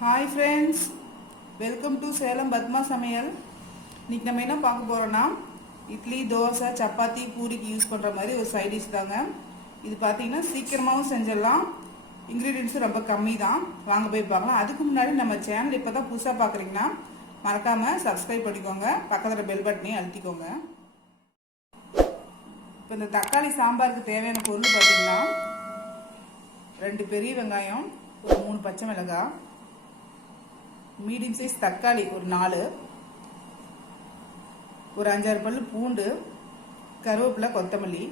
Hi friends, welcome to Salem Padma சமையல். இன்றைக்கி நம்ம என்ன பார்க்க போகிறோன்னா, இட்லி, தோசை, சப்பாத்தி, பூரிக்கு யூஸ் பண்ணுற மாதிரி ஒரு சைட் டிஷ் தாங்க. இது பார்த்தீங்கன்னா சீக்கிரமாகவும் செஞ்சிடலாம், இன்க்ரீடியன்ஸும் ரொம்ப கம்மி தான். வாங்க போய் பார்க்கலாம். அதுக்கு முன்னாடி நம்ம சேனல் இப்போ தான் புதுசாக பார்க்குறீங்கன்னா மறக்காமல் சப்ஸ்கிரைப் பண்ணிக்கோங்க, பக்கத்தில் பெல் பட்டனையும் அழுத்திக்கோங்க. இப்போ இந்த தக்காளி சாம்பாருக்கு தேவையான பொருள் பார்த்தீங்கன்னா 2 பெரிய வெங்காயம், ஒரு 3 பச்சை மிளகாய், மீடியம் சைஸ் தக்காளி ஒரு 4, ஒரு 5-6 பல்லு பூண்டு, கருவேப்பிலை, கொத்தமல்லி,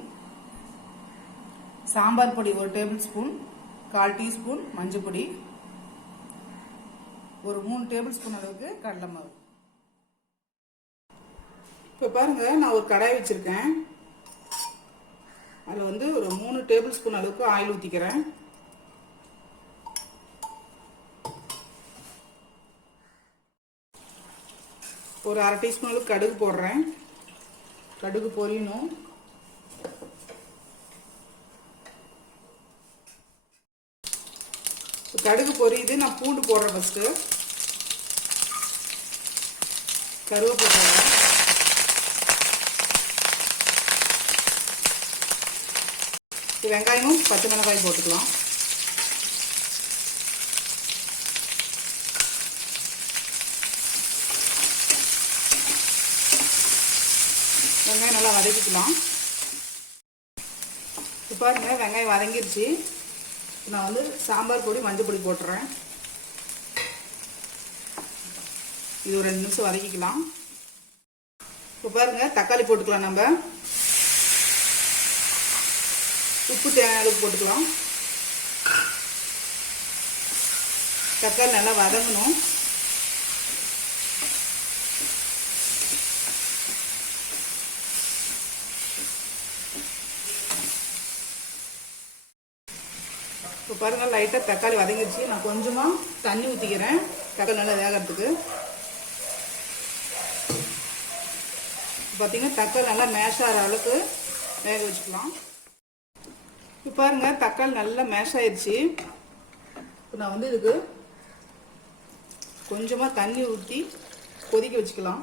சாம்பார் பொடி 1 டேபிள் ஸ்பூன், 1/4 டீஸ்பூன் மஞ்சள் பொடி, ஒரு 3 டேபிள் ஸ்பூன் அளவுக்கு கடலை மாவு. இப்போ பாருங்க, நான் ஒரு கடாய் வச்சிருக்கேன். அதில் வந்து ஒரு 3 டேபிள் ஸ்பூன் அளவுக்கு ஆயில் ஊற்றிக்கிறேன். ஒரு 1/2 டீஸ்பூன் அளவுக்கு கடுகு போடுறேன். கடுகு பொரியணும். கடுகு பொரியுது, நான் பூண்டு போடுறேன். ஃபஸ்ட்டு கருவேப்பிலை போடுறேன். வெங்காயமும் பச்சை மிளகாய் போட்டுக்கலாம். வெங்காயம் நல்லா வதக்கிக்கலாம். இப்போ பாருங்க, வெங்காயம் வதங்கிருச்சு. நான் வந்து சாம்பார் பொடி, மஞ்சள் பொடி போட்டுறேன். இது ஒரு 2 நிமிஷம் வதக்கிக்கலாம். இப்போ பாருங்க, தக்காளி போட்டுக்கலாம். நம்ம உப்பு தேவையான அளவுக்கு போட்டுக்கலாம். தக்காளி நல்லா வதங்கணும். இப்போ பாருங்கள், லைட்டாக தக்காளி வதங்கிடுச்சு. நான் கொஞ்சமாக தண்ணி ஊற்றிக்கிறேன், தக்காளி நல்லா வேகிறதுக்கு. பார்த்தீங்கன்னா தக்காளி நல்லா மேஷ் ஆகிற அளவுக்கு வேக வச்சுக்கலாம். இப்போ பாருங்கள், தக்காளி நல்லா மேஷ் ஆயிடுச்சு. இப்போ நான் வந்து இதுக்கு கொஞ்சமாக தண்ணி ஊற்றி கொதிக்க வச்சுக்கலாம்.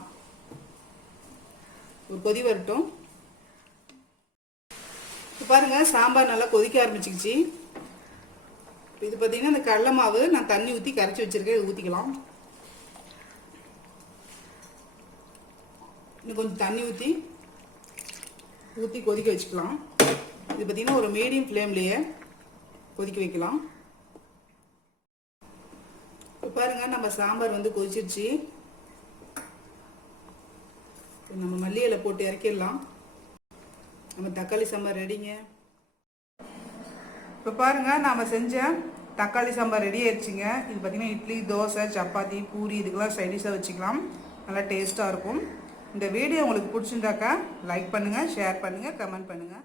ஒரு கொதி வரட்டும். இப்போ பாருங்கள், சாம்பார் நல்லா கொதிக்க ஆரம்பிச்சிக்கிச்சு. இது பார்த்தீங்கன்னா இந்த கடலை மாவு நான் தண்ணி ஊற்றி கரைச்சி வச்சுருக்கேன், இது ஊற்றிக்கலாம். இன்னும் கொஞ்சம் தண்ணி ஊற்றி கொதிக்க வச்சுக்கலாம். இது பார்த்தீங்கன்னா ஒரு மீடியம் ஃப்ளேம்லேயே கொதிக்க வைக்கலாம். இப்போ பாருங்கள், நம்ம சாம்பார் வந்து கொதிச்சிருச்சு. நம்ம மல்லி இலை போட்டு இறக்கிடலாம். நம்ம தக்காளி சாம்பார் ரெடிங்க. இப்போ பாருங்கள், நாம் செஞ்ச தக்காளி சாம்பார் ரெடி ஆயிடுச்சுங்க. இது பார்த்திங்கன்னா இட்லி, தோசை, சப்பாத்தி, பூரி இதுக்கெல்லாம் சைடிஷாக வச்சுக்கலாம். நல்லா டேஸ்ட்டாக இருக்கும். இந்த வீடியோ உங்களுக்கு பிடிச்சிருந்தாக்கா லைக் பண்ணுங்கள், ஷேர் பண்ணுங்கள், கமெண்ட் பண்ணுங்கள்.